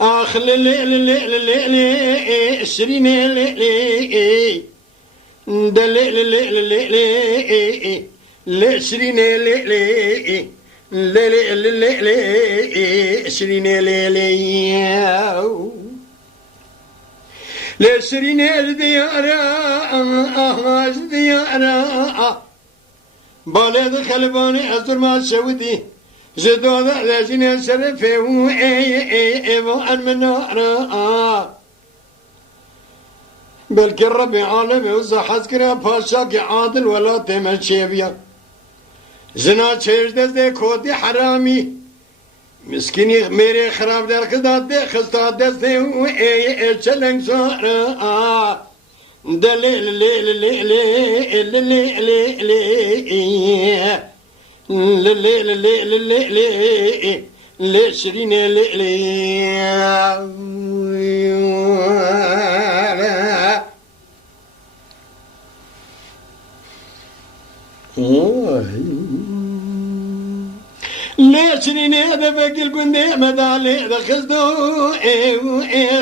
آخ شرين دل شرين شرين لشرين الديار الديار بالد خلباني أزر ما شودي جدود لجنة شرفه وأن منارا بلك الربي عالمي وزحز كرا باشاك عادل ولا تمشي بيا زنا چيش دزده كودي حرامي مسكيني ميري خراب در خداد ده خستاد دسته چلنگ سارا دليل شرين ليشرين هذا بقل قندي مدالي ذا خزدو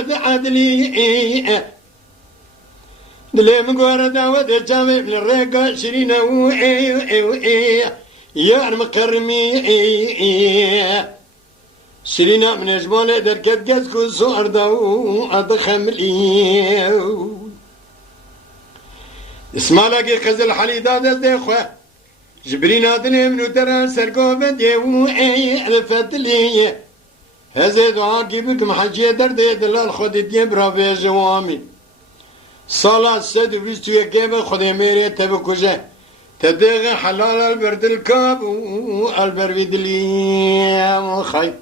ذا عدلي دلي مقورة داود الجامع من الرقا شرين يا المكرمي شرين من اجمال دركت قزكو صور داو ادخملي اسمع لك خزل حليدا دزدي خواه جبرين هادني منو ترى سرقوبة ديو الفتلي هذا دعاء كيبك محجي دردي دلال خودي دي برافي جوامي صلاة سد ويستو يكيبه خودي ميري تبكوجه تدغ حلال البرد الكاب والبرد لي مخي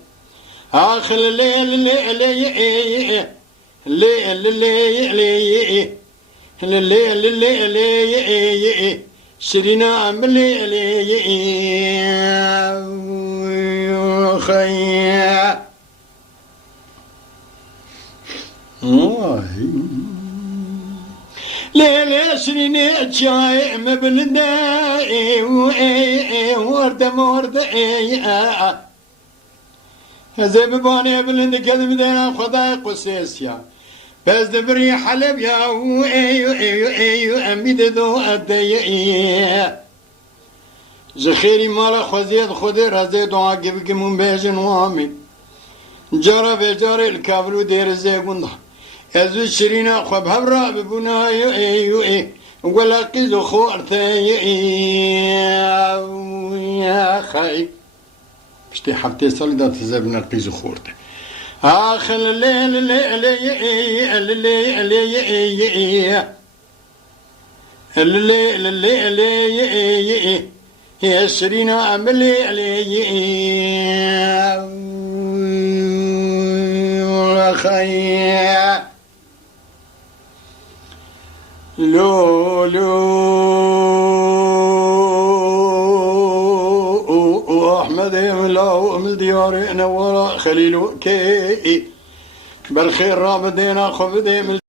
آخر الليل الليل شرينا ملي خيا ليلة شرينا شاي مبلداي ورد هذا بباني بلند كذب دينا خداي قسيسيا بس دبري حلب يا أميد ذو أدي زخيري مالا خزيد خدي رزي دعا جبك من بيجن وامي جرى بجرى الكابلو دير زي قنده أزو شرينا خب هبرا ببنا ولا قيزو خورتي يا خاي بشتي حبتي صلي تزبنا قيزو خورتي آخر الليل يا شرينا عملي خيا لولو أحمد ملاو من ديارنا ورا خليل كي بالخير رابدينا خبدي